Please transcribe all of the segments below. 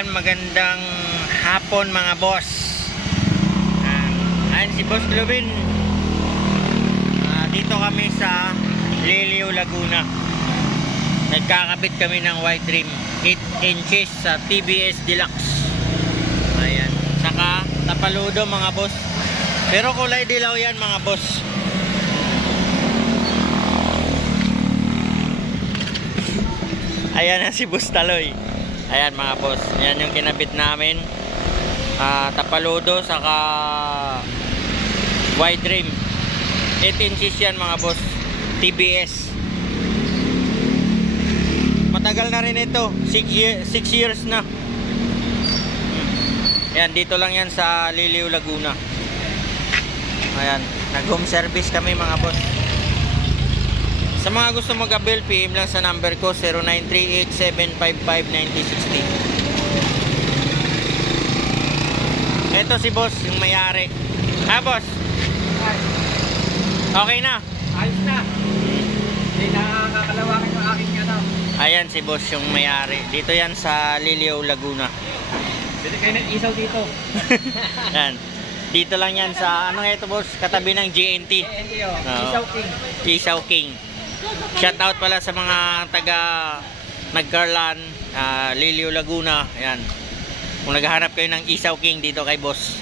Ayan, magandang hapon mga boss. Ayan si Boss Glubin. Dito kami sa Liliw, Laguna. Nagkakabit kami ng wide rim 8 inches sa TBS Deluxe. Ayan, saka tapaludo mga boss. Pero kulay dilaw yan mga boss. Ayan na si Boss Taloy. Ayan mga boss, yan yung kinabit namin. Tapaludo saka wide rim 8 inches yan mga boss, TBS. Matagal na rin ito, 6 years na. Ayan, dito lang yan sa Liliw, Laguna. Ayan, nag-home service kami mga boss. Sa mga gusto mag-avail, PM lang sa number ko 0938-755-9060. Ito si boss, yung may-ari. Boss? Okay na? Ayos na. Hindi nakakalawakan yung aking ano. Ayan si boss, yung may-ari. Dito yan sa Liliw, Laguna. Pwede kayo ng isaw dito. Yan. Dito lang yan sa, ano nga ito boss? Katabi ng GNT. GNT o, Isaw King. Isaw King. Shout out pala sa mga taga Nagkarlan, Liliw, Laguna. Ayan. Kung naghahanap kayo ng Isaw King dito kay boss.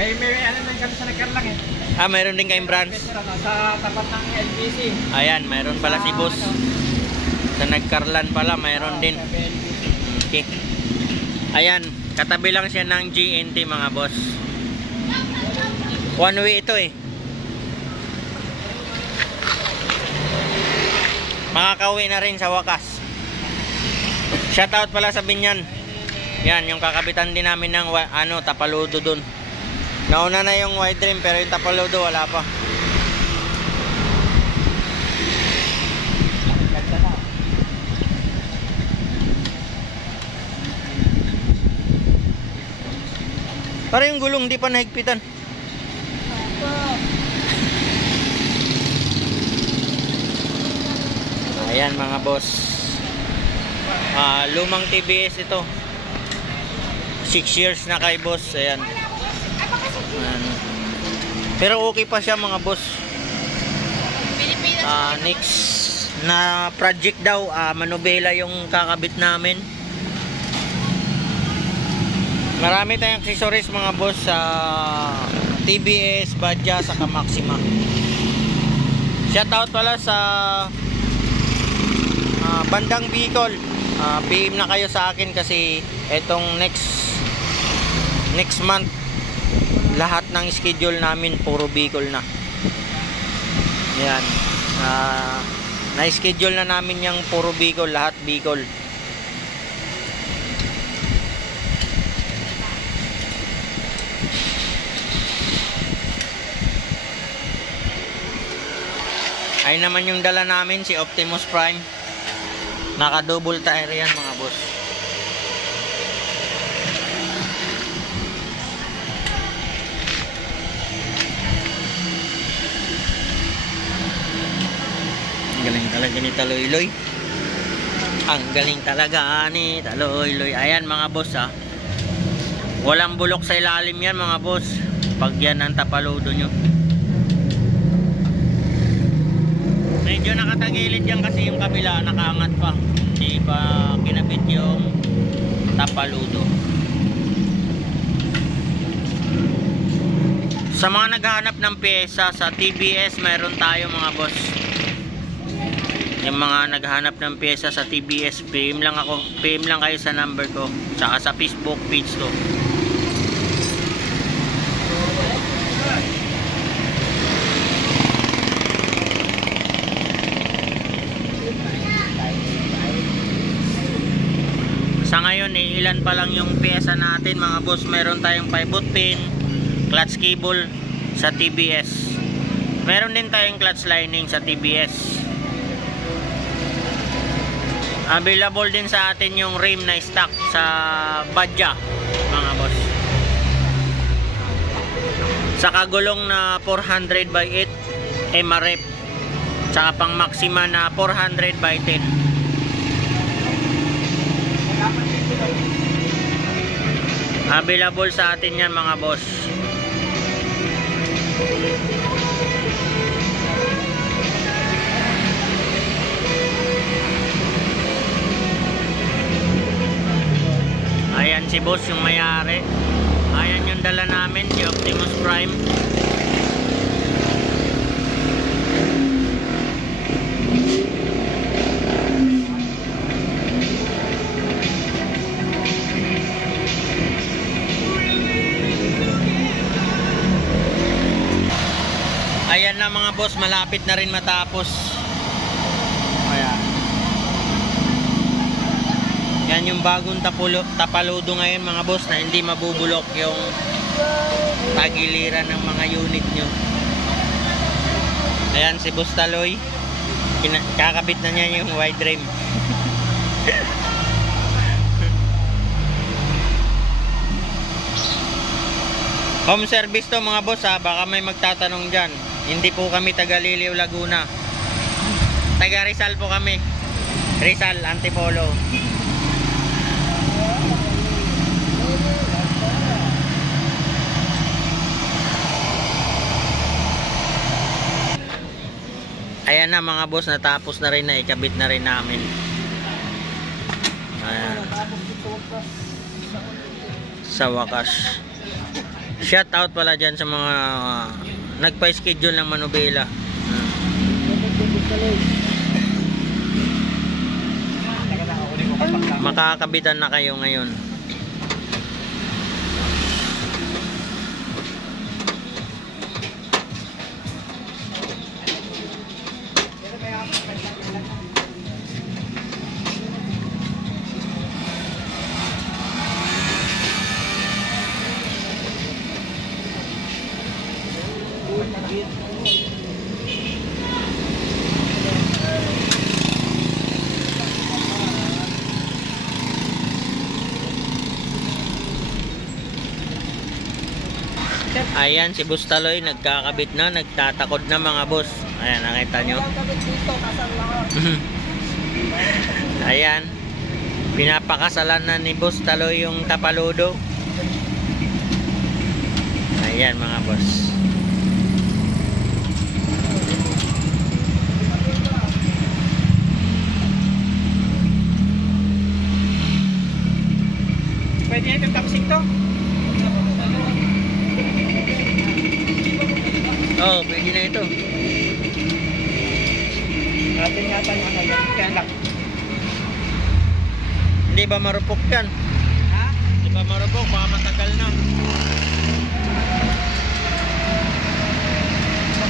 May ano lang kami sa Nagkarlan eh. Meron din kayong branch. Sa tapat ng LBC. Ayan, meron pala si boss. Sa Nagkarlan pala, meron din. Okay. Ayan, katabi lang siya ng GNT mga boss. One way ito eh. Makakauwi na rin sa wakas. Shoutout pala sa Binyan. Yan, yung kakabitan din namin ng tapaludo dun. Nauna na yung wide rim pero yung tapaludo wala pa. Para yung gulong di pa nahigpitan. Ayan mga boss. Lumang TBS ito. 6 years na kay boss. Ayan. Pero okay pa siya mga boss. Next na project daw, manobela yung kakabit namin. Marami tayong accessories mga boss sa TBS, Badja, saka Maxima. Shoutout pala sa bandang Bicol. PM na kayo sa akin kasi etong next month lahat ng schedule namin puro Bicol na. Yan. Na-schedule na namin yung puro Bicol, lahat Bicol. Ay naman yung dala namin, si Optimus Prime. Naka-double tire yan mga boss. Galing talaga ni Taloy-Loy. Ang galing talaga ni Taloy-Loy. Ayan mga boss walang bulok sa ilalim yan mga boss. Pag yan ang tapaludo nyo. Medyo nakatagilid yan kasi yung kabila nakaangat pa. Hindi pa kinabit yung tapaludo. Sa mga naghahanap ng pyesa sa TBS, mayroon tayo mga boss. Yung mga naghahanap ng pyesa sa TBS, PM lang kayo sa number ko, saka sa Facebook page ko. Sa ngayon ilan pa lang yung pyesa natin mga boss. Meron tayong pivot pin, clutch cable sa TBS. Meron din tayong clutch lining sa TBS. Available din sa atin yung rim na stock sa Badja mga boss. Sa kagulong na 400/8 MRF, saka pang Maxima na 400/10. Available sa atin yan mga boss. Ayan si boss yung may-ari. Ayan yung dala namin, si Optimus Prime. Ayan na mga boss, malapit na rin matapos. Ayan. Yan yung bagong tapaludo ngayon mga boss, na hindi mabubulok yung tagiliran ng mga unit nyo. Ayan si Boss Taloy, kakabit na niya yung wide rim. Home service to mga boss ha, baka may magtatanong dyan. Hindi po kami taga Liliw, Laguna. Taga Rizal po kami. Rizal, Antipolo. Ayan na mga boss, natapos na rin na, ikabit na rin namin. Ayan. Sa wakas. Shout out pala dyan sa mga nagpa-schedule ng manubela. Makakabitan na kayo ngayon. Ayan si Boss Taloy, nagkakabit na, nagtatakod na mga boss. Ayan, nakita nyo. Ayan, pinapakasalan na ni Boss Taloy yung tapaludo. Ayan mga boss. Pwede na itong tapsing to? Oh, pwede na ito. Natin yata yung ano yan. Kaya lang. Hindi ba marupok yan? Ha? Hindi ba marupok? Baka matagal na.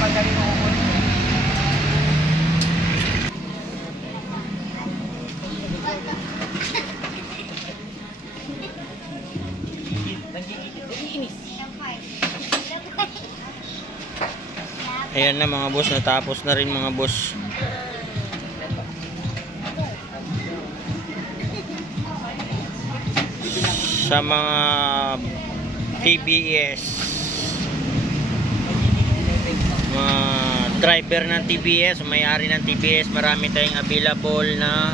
Madali mo kukunin. Ayan na mga boss, natapos na rin mga boss. Sa mga TBS, mga driver ng TBS, may-ari ng TBS, marami tayong available na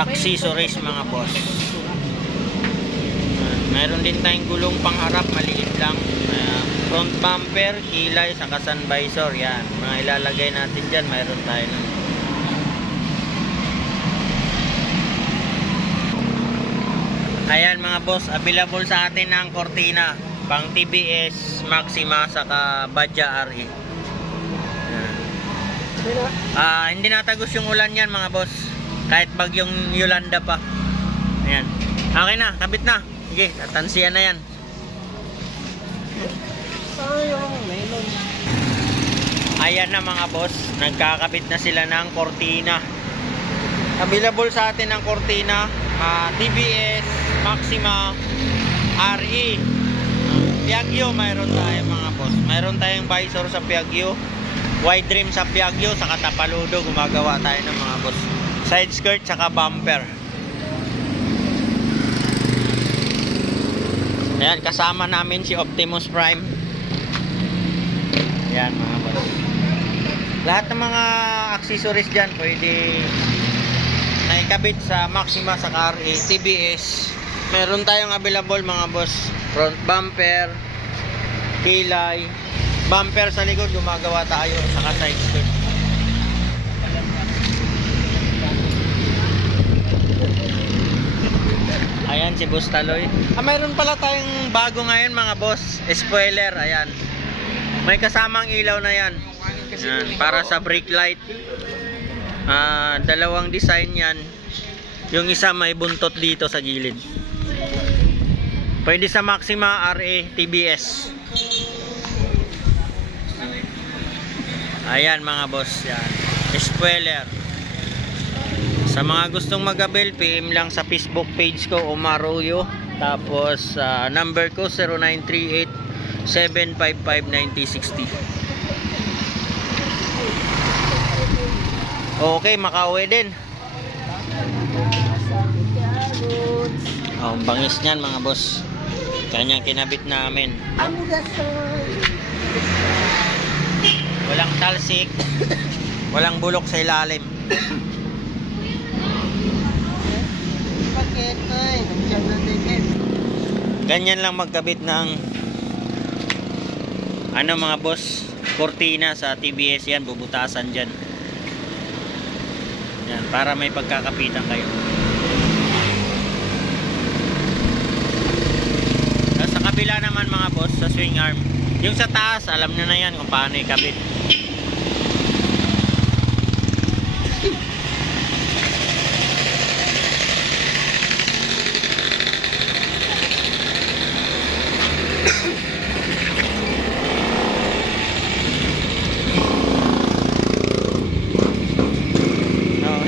accessories mga boss. Meron din tayong gulong pangharap, maliit lang. Front bumper, kilay, saka sun visor. Yan, mga ilalagay natin dyan. Meron tayo nun. Ayan mga boss, available sa atin ang cortina pang TBS, Maxima, saka Badja RE. Hindi natagos yung ulan yan mga boss, kahit bagyong Yolanda pa. Ayan, okay na, kabit na. Sige, tatansiyan na yan. Ayan na mga boss, nagkakabit na sila ng cortina. Available sa atin ang cortina, TBS, Maxima, RE, Piaggio, mayroon tayo mga boss. Mayroon tayong visor sa Piaggio, wide rim sa Piaggio, saka tapaludo, gumagawa tayo ng mga boss. Side skirt, saka bumper. Ayan, kasama namin si Optimus Prime. Ayan mga boss. Lahat ng mga accessories dyan pwede naikabit sa Maxima sa RA TBS. Meron tayong available mga boss. Front bumper, kilay, bumper sa likod gumagawa tayo, saka side skirt. Ayan si Boss Taloy. Mayroon pala tayong bago ngayon mga boss, spoiler. Ayan, may kasamang ilaw na yan. Ayan, para sa brake light. Dalawang design yan. Yung isa may buntot dito sa gilid. Pwede sa Maxima RA TBS. Ayan mga boss, yan. Spoiler. Sa mga gustong mag-avail, PM lang sa Facebook page ko, Omar Uyo. Tapos number ko 0938-755-9060. Okay, makauwi din. Ang bangis niyan mga boss. Kanyang kinabit namin. Walang talsik. Walang bulok sa ilalim. Ganyan lang magkabit ng ano mga boss, kortina sa TBS. Yan, bubutasan dyan. Yan, para may pagkakapitan kayo. Sa kabila naman mga boss, sa swing arm, yung sa taas, alam nyo na yan kung paano ikabit.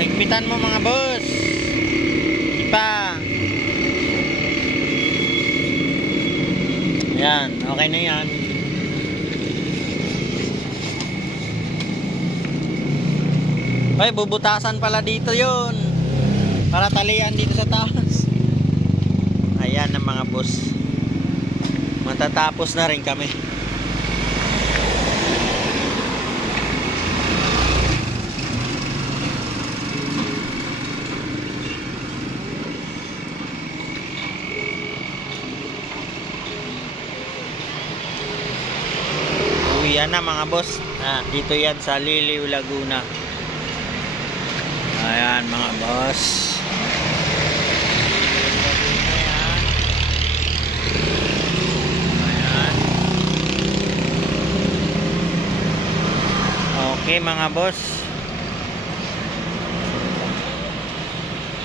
Higpitan mo mga boss. Ipa. Yan, okay na yan. Ay, bubutasan pala dito yun. Para talian dito sa taas. Ayan ang mga boss. Matatapos na rin kami. Yan na mga boss. Dito yan sa Liliw, Laguna. Ayan mga boss. Ayan. Ayan. Okay mga boss.